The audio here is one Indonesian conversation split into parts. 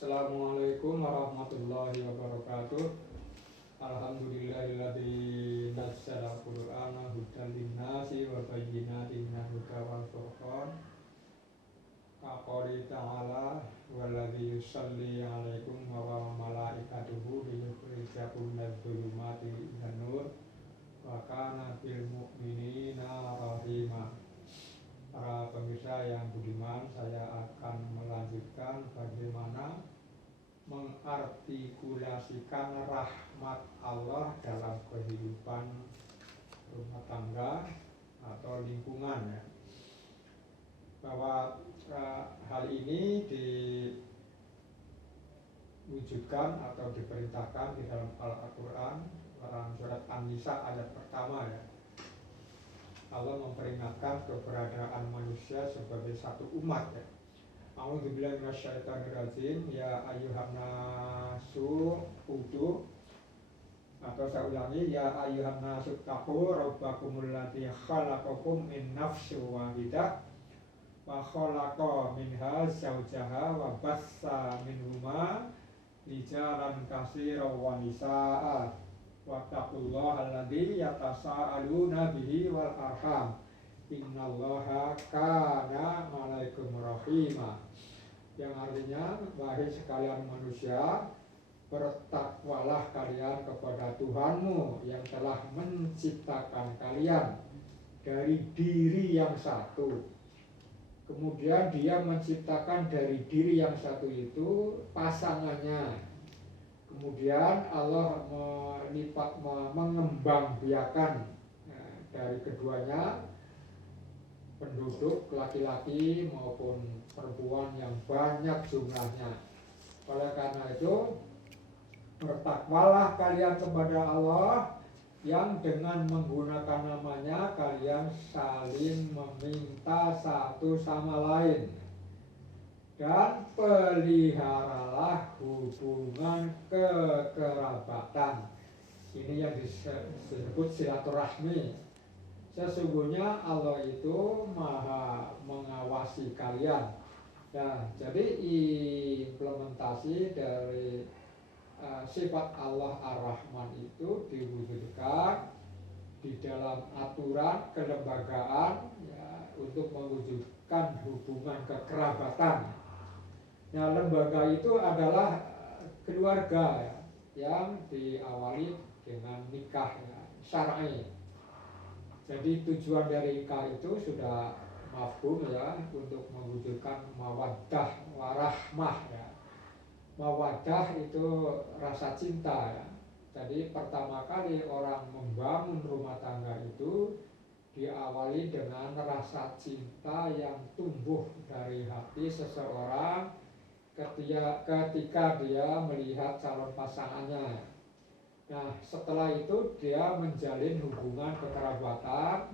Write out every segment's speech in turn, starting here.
Assalamualaikum warahmatullahi wabarakatuh. Alhamdulillahilladzi nazzala al-Qur'ana hudan linnasi wa bayyinatin minal huda wal furqan. Qala ta'ala walladzi yusalli 'alaikum wa malaikatuhu liyukhrijakum minadh-dhulumati ilan nur wa kana bil mu'minina rahima. Para pemirsa yang budiman, saya akan melanjutkan bagaimana mengartikulasikan rahmat Allah dalam kehidupan rumah tangga atau lingkungan, ya. Bahwa hal ini diwujudkan atau diperintahkan di dalam Al-Quran dalam surat An-Nisa ayat pertama, ya. Allah memperingatkan keberadaan manusia sebagai satu umat, ya. A'udzubillahi minasyaitonirrajim. Ya ayyuhan nasu udu, atau saya ulangi, ya ayyuhan nasu taqu rabbakumul ladzi khalaqakum min nafsin wahidah wa khalaqa minha zawjaha wa bassa minhuma rijalan katsiran wa nisaa'a wattaqullaha alladzi yatasaaluna bihi wal arham innallaha kana 'alaikum rahima. Yang artinya, wahai sekalian manusia, bertakwalah kalian kepada Tuhanmu yang telah menciptakan kalian dari diri yang satu. Kemudian Dia menciptakan dari diri yang satu itu pasangannya. Kemudian Allah mengembangbiakan dari keduanya penduduk laki-laki maupun perempuan yang banyak jumlahnya. Oleh karena itu, bertakwalah kalian kepada Allah yang dengan menggunakan namanya kalian saling meminta satu sama lain. Dan peliharalah hubungan kekerabatan. Ini yang disebut silaturahmi. Sesungguhnya Allah itu maha mengawasi kalian. Nah, jadi implementasi dari sifat Allah Ar-Rahman itu diwujudkan di dalam aturan kelembagaan, ya, untuk mewujudkan hubungan kekerabatan. Nah, lembaga itu adalah keluarga, ya, yang diawali dengan nikah, ya, syar'i. Jadi tujuan dari nikah itu sudah mafhum, ya, untuk mewujudkan mawaddah warahmah, ya. Mawaddah itu rasa cinta, ya. Jadi pertama kali orang membangun rumah tangga itu diawali dengan rasa cinta yang tumbuh dari hati seseorang ketika dia melihat calon pasangannya. Nah, setelah itu dia menjalin hubungan kekerabatan,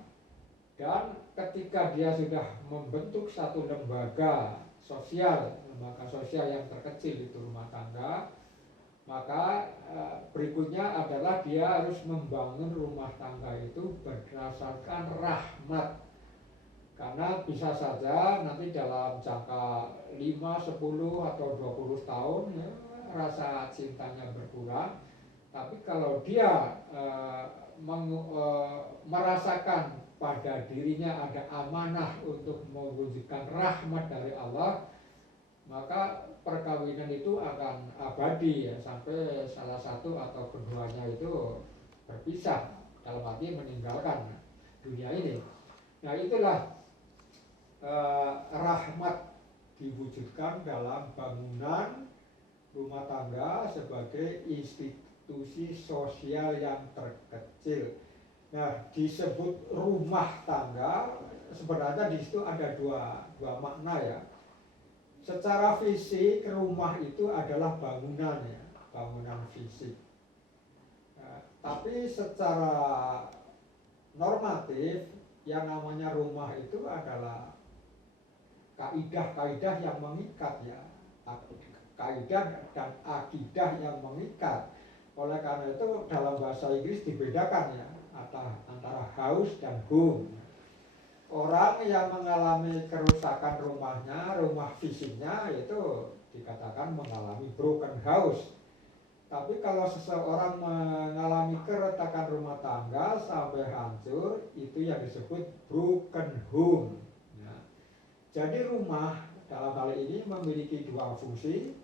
dan ketika dia sudah membentuk satu lembaga sosial yang terkecil itu rumah tangga, maka berikutnya adalah dia harus membangun rumah tangga itu berdasarkan rahmat. Karena bisa saja nanti dalam jangka 5, 10 atau 20 tahun, ya, rasa cintanya berkurang. Tapi kalau dia merasakan pada dirinya ada amanah untuk mewujudkan rahmat dari Allah, maka perkawinan itu akan abadi, ya, sampai salah satu atau keduanya itu berpisah, dalam arti meninggalkan dunia ini. Nah, itulah rahmat diwujudkan dalam bangunan rumah tangga sebagai institusi sosial yang terkecil. Nah, disebut rumah tangga, sebenarnya di situ ada dua makna, ya. Secara fisik rumah itu adalah bangunan, ya, bangunan fisik. Nah, tapi secara normatif yang namanya rumah itu adalah kaidah-kaidah yang mengikat, ya, kaidah dan akidah yang mengikat. Oleh karena itu dalam bahasa Inggris dibedakan, ya, antara house dan home. orang yang mengalami kerusakan rumahnya, rumah fisiknya itu dikatakan mengalami broken house. Tapi kalau seseorang mengalami keretakan rumah tangga sampai hancur, itu yang disebut broken home. Ya. Jadi rumah dalam hal ini memiliki dua fungsi,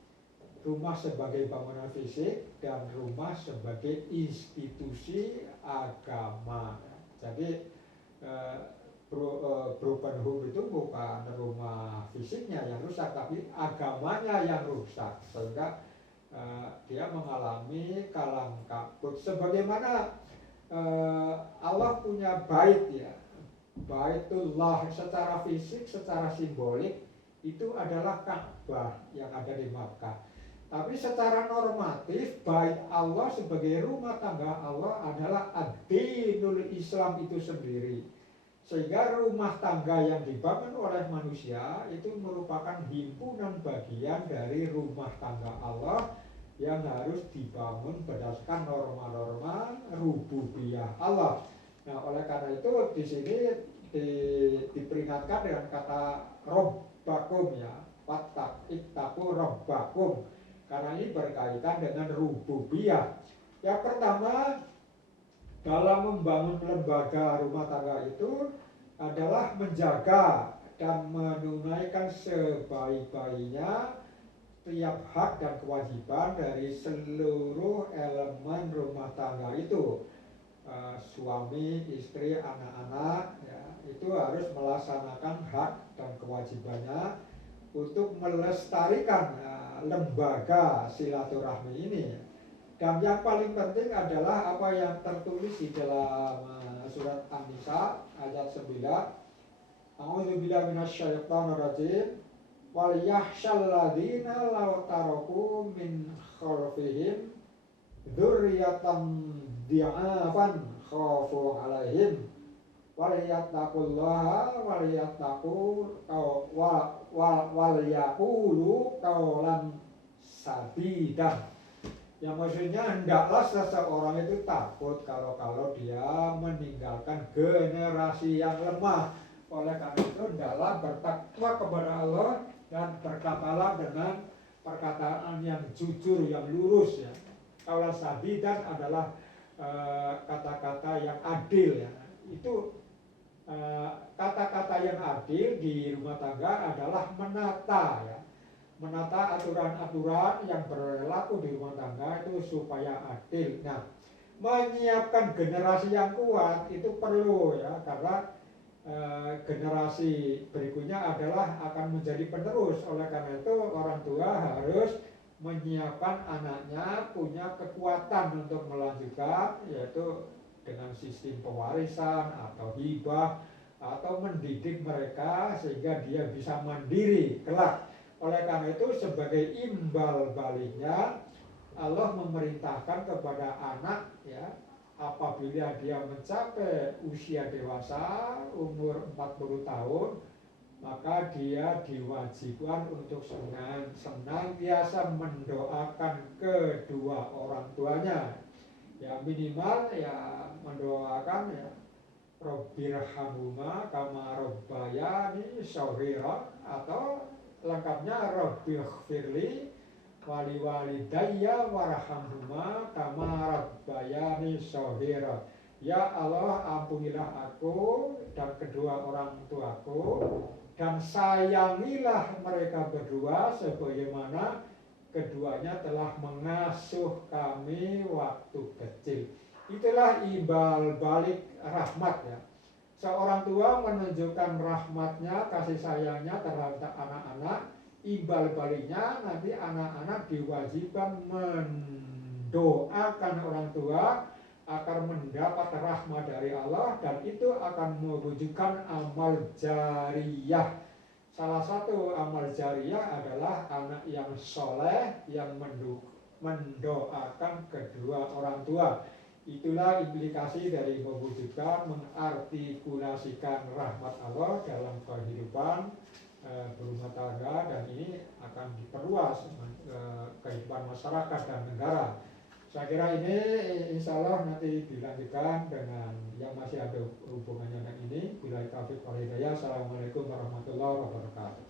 rumah sebagai bangunan fisik dan rumah sebagai institusi agama. Jadi broken home itu bukan rumah fisiknya yang rusak, tapi agamanya yang rusak, sehingga dia mengalami kalang kabut. Sebagaimana Allah punya bait ya, Baitullah secara fisik, secara simbolik itu adalah Ka'bah yang ada di Makkah. Tapi secara normatif bait Allah sebagai rumah tangga Allah adalah ad-dinul Islam itu sendiri. Sehingga rumah tangga yang dibangun oleh manusia itu merupakan himpunan bagian dari rumah tangga Allah yang harus dibangun berdasarkan norma-norma rububiyah Allah. Nah, oleh karena itu di sini diperingatkan dengan kata Robbakum ya, wattaku Robbakum, karena ini berkaitan dengan rububiyah. Yang pertama, dalam membangun lembaga rumah tangga itu adalah menjaga dan menunaikan sebaik-baiknya tiap hak dan kewajiban dari seluruh elemen rumah tangga itu. Suami, istri, anak-anak ya, itu harus melaksanakan hak dan kewajibannya untuk melestarikan lembaga silaturahmi ini. Dan yang paling penting adalah apa yang tertulis di dalam surat An-Nisa ayat 9. A'udzubillahi minasyaitonir rajim. Wal yahsyal ladzina law taraku min khalfihim dzurriyyatan di'afan khafu 'alaihim wal yattaqullaha wal yaqulu qawlan sadida. Yang maksudnya hendaklah seseorang itu takut kalau dia meninggalkan generasi yang lemah. Oleh karena itu hendaklah bertakwa kepada Allah dan berkatalah dengan perkataan yang jujur, yang lurus ya. Qawlan sadidan adalah kata-kata yang adil ya. Itu kata-kata yang adil di rumah tangga adalah menata ya. Menata aturan-aturan yang berlaku di rumah tangga itu supaya adil. Nah, menyiapkan generasi yang kuat itu perlu ya, karena generasi berikutnya adalah akan menjadi penerus. Oleh karena itu orang tua harus menyiapkan anaknya punya kekuatan untuk melanjutkan, yaitu dengan sistem pewarisan atau hibah, atau mendidik mereka sehingga dia bisa mandiri kelak. Oleh karena itu sebagai imbal baliknya Allah memerintahkan kepada anak ya, apabila dia mencapai usia dewasa umur 40 tahun, maka dia diwajibkan untuk senantiasa mendoakan kedua orang tuanya. Ya minimal ya mendoakan ya Rabbirhamhuma kama rabbayani shaghira, atau lengkapnya Rabbighfirli wali walidayya warhamhuma kama rabbayani shaghira. Ya Allah, ampunilah aku dan kedua orang tuaku dan sayangilah mereka berdua sebagaimana keduanya telah mengasuh kami waktu kecil. Itulah imbal balik rahmat ya. Seorang tua menunjukkan rahmatnya, kasih sayangnya terhadap anak-anak. Imbal baliknya nanti anak-anak diwajibkan mendoakan orang tua akan mendapat rahmat dari Allah, dan itu akan mewujudkan amal jariyah. Salah satu amal jariyah adalah anak yang soleh yang mendoakan kedua orang tua. Itulah implikasi dari mewujudkan, mengartikulasikan rahmat Allah dalam kehidupan berumah tangga, dan ini akan diperluas kehidupan masyarakat dan negara. Saya kira ini insya Allah nanti dilanjutkan dengan yang masih ada hubungannya dengan ini. Bila taufiq wal hidayah. Assalamualaikum warahmatullahi wabarakatuh.